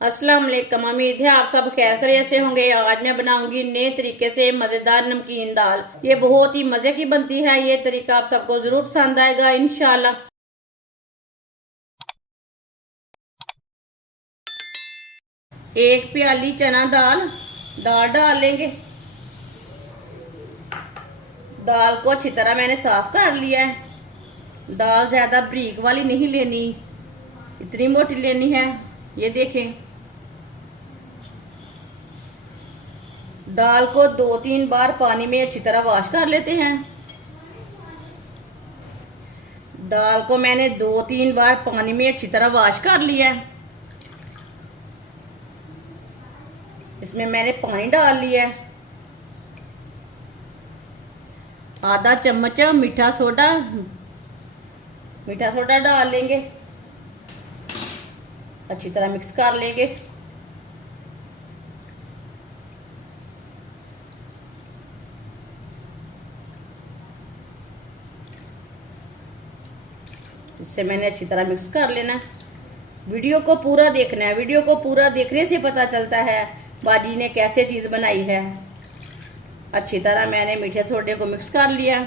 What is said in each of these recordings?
अस्सलाम वालेकुम। उम्मीद है आप सब खैर खैरियत से होंगे। आज मैं बनाऊंगी नए तरीके से मजेदार नमकीन दाल। ये बहुत ही मजे की बनती है। ये तरीका आप सबको जरूर पसंद आएगा इंशाल्लाह। एक प्याली चना दाल डाल लेंगे। दाल को अच्छी तरह मैंने साफ कर लिया है। दाल ज्यादा बारीक वाली नहीं लेनी, इतनी मोटी लेनी है। ये देखें, दाल को 2-3 बार पानी में अच्छी तरह वॉश कर लेते हैं। दाल को मैंने 2-3 बार पानी में अच्छी तरह वॉश कर लिया है। इसमें मैंने पानी डाल लिया है। आधा चम्मच मीठा सोडा डाल लेंगे। अच्छी तरह मिक्स कर लेंगे। इससे मैंने अच्छी तरह मिक्स कर लेना। वीडियो को पूरा देखना है। वीडियो को पूरा देखने से पता चलता है बाजी ने कैसे चीज बनाई है। अच्छी तरह मैंने मीठे सोडे को मिक्स कर लिया।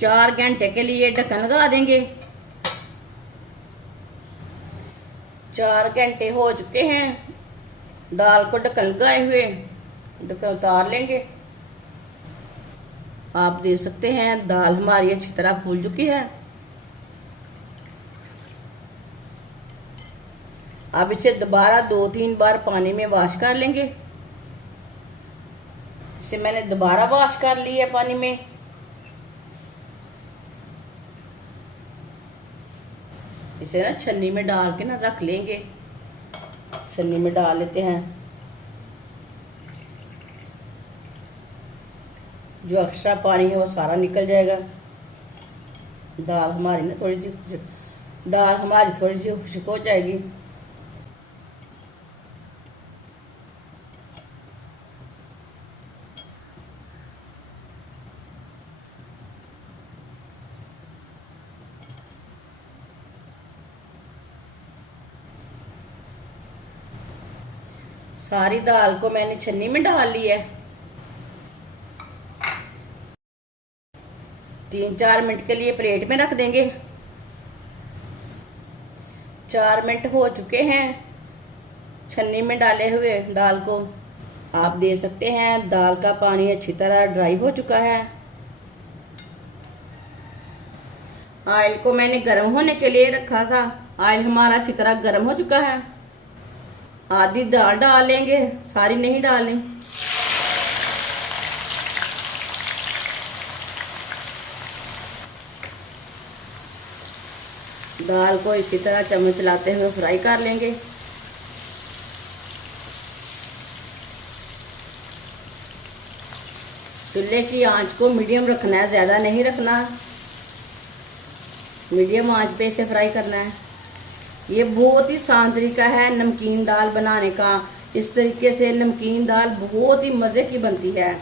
4 घंटे के लिए ढक्कन लगा देंगे। 4 घंटे हो चुके हैं दाल को ढक्कन लगाए हुए। ढक्कन उतार लेंगे। आप देख सकते हैं दाल हमारी अच्छी तरह फूल चुकी है। अब इसे दोबारा 2-3 बार पानी में वॉश कर लेंगे। इसे मैंने दोबारा वॉश कर लिया पानी में। इसे ना छन्नी में डाल के ना रख लेंगे। छन्नी में डाल लेते हैं। जो एक्स्ट्रा पानी है वो सारा निकल जाएगा। दाल हमारी थोड़ी सी खुश्क हो जाएगी। सारी दाल को मैंने छन्नी में डाल लिया है। 3-4 मिनट के लिए प्लेट में रख देंगे। 4 मिनट हो चुके हैं छन्नी में डाले हुए दाल को। आप देख सकते हैं दाल का पानी अच्छी तरह ड्राई हो चुका है। ऑयल को मैंने गर्म होने के लिए रखा था। ऑयल हमारा अच्छी तरह गर्म हो चुका है। आधी दाल डाल लेंगे, सारी नहीं डालें। दाल को इसी तरह चम्मच चलाते हुए फ्राई कर लेंगे। चूल्हे की आंच को मीडियम रखना है, ज्यादा नहीं रखना। मीडियम आंच पे इसे फ्राई करना है। ये बहुत ही आसान तरीका है नमकीन दाल बनाने का। इस तरीके से नमकीन दाल बहुत ही मज़े की बनती है।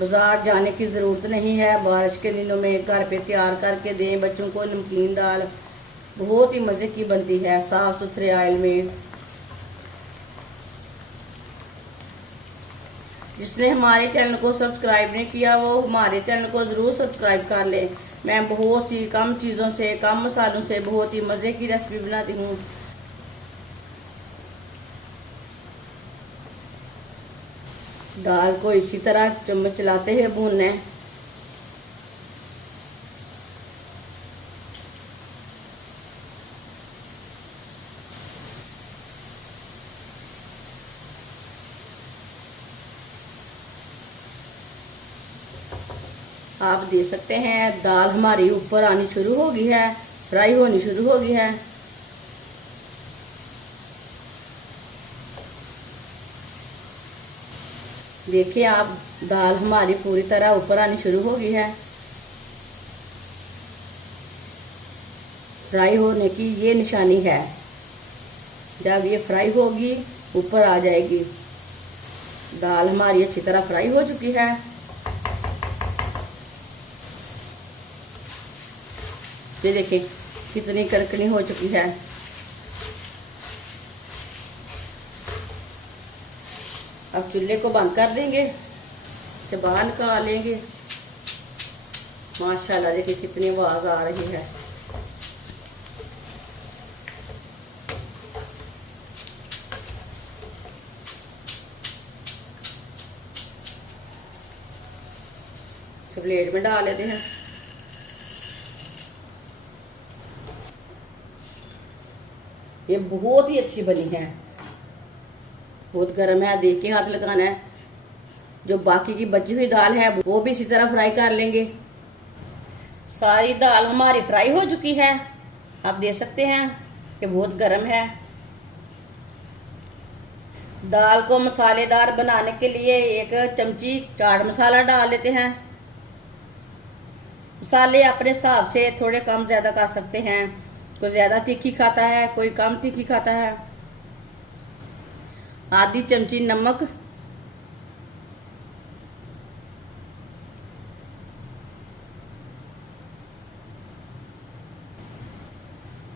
बाजार जाने की ज़रूरत नहीं है। बारिश के दिनों में घर पे तैयार करके दें बच्चों को नमकीन दाल। बहुत ही मज़े की बनती है साफ़ सुथरे ऑयल में। जिसने हमारे चैनल को सब्सक्राइब नहीं किया वो हमारे चैनल को ज़रूर सब्सक्राइब कर लें। मैं बहुत सी कम चीज़ों से, कम मसालों से बहुत ही मज़े की रेसिपी बनाती हूँ। दाल को इसी तरह चम्मच चलाते हुए भूनना है। आप देख सकते हैं दाल हमारी ऊपर आनी शुरू हो गई है, फ्राई होनी शुरू हो गई है। देखिए आप दाल हमारी पूरी तरह ऊपर आनी शुरू हो गई है। फ्राई होने की ये निशानी है। जब ये फ्राई होगी ऊपर आ जाएगी। दाल हमारी अच्छी तरह फ्राई हो चुकी है। ये देखिए कितनी कड़कनी हो चुकी है। अब चूल्हे को बंद कर देंगे, इसे बाहर निकाल लेंगे। माशाल्लाह देखिए कितनी आवाज आ रही है। इसे प्लेट में डाल लेते हैं। ये बहुत ही अच्छी बनी है, बहुत गर्म है, देख के हाथ लगाना है। जो बाकी की बची हुई दाल है वो भी इसी तरह फ्राई कर लेंगे। सारी दाल हमारी फ्राई हो चुकी है। आप देख सकते हैं कि बहुत गर्म है। दाल को मसालेदार बनाने के लिए 1 चमची चाट मसाला डाल लेते हैं। मसाले अपने हिसाब से थोड़े कम ज़्यादा कर सकते हैं। कोई ज़्यादा तीखी खाता है, कोई कम तीखी खाता है। आधी चमची नमक,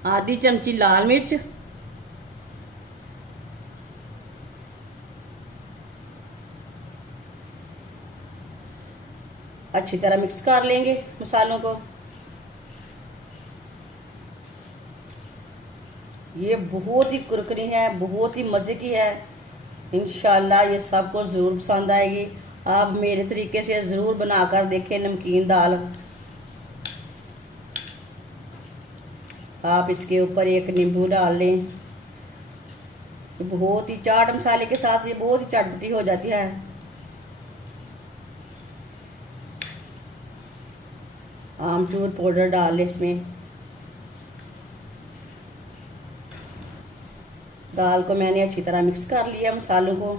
आधी चमची लाल मिर्च, अच्छी तरह मिक्स कर लेंगे मसालों को। ये बहुत ही कुरकुरी है, बहुत ही मज़े की है। इंशाल्लाह ये सबको ज़रूर पसंद आएगी। आप मेरे तरीके से ज़रूर बनाकर देखें नमकीन दाल। आप इसके ऊपर 1 नींबू डाल लें। बहुत ही चाट मसाले के साथ ये बहुत ही चटपटी हो जाती है। आमचूर पाउडर डाल लें इसमें। दाल को मैंने अच्छी तरह मिक्स कर लिया मसालों को।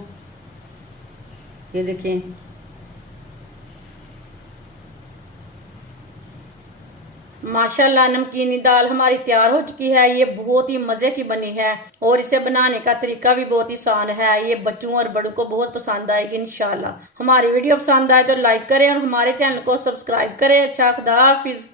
ये देखें, माशाल्लाह नमकीनी दाल हमारी तैयार हो चुकी है। ये बहुत ही मज़े की बनी है और इसे बनाने का तरीका भी बहुत ही आसान है। ये बच्चों और बड़ों को बहुत पसंद आएगी इंशाल्लाह। हमारी वीडियो पसंद आए तो लाइक करें और हमारे चैनल को सब्सक्राइब करें। अच्छा, खुदा हाफिज।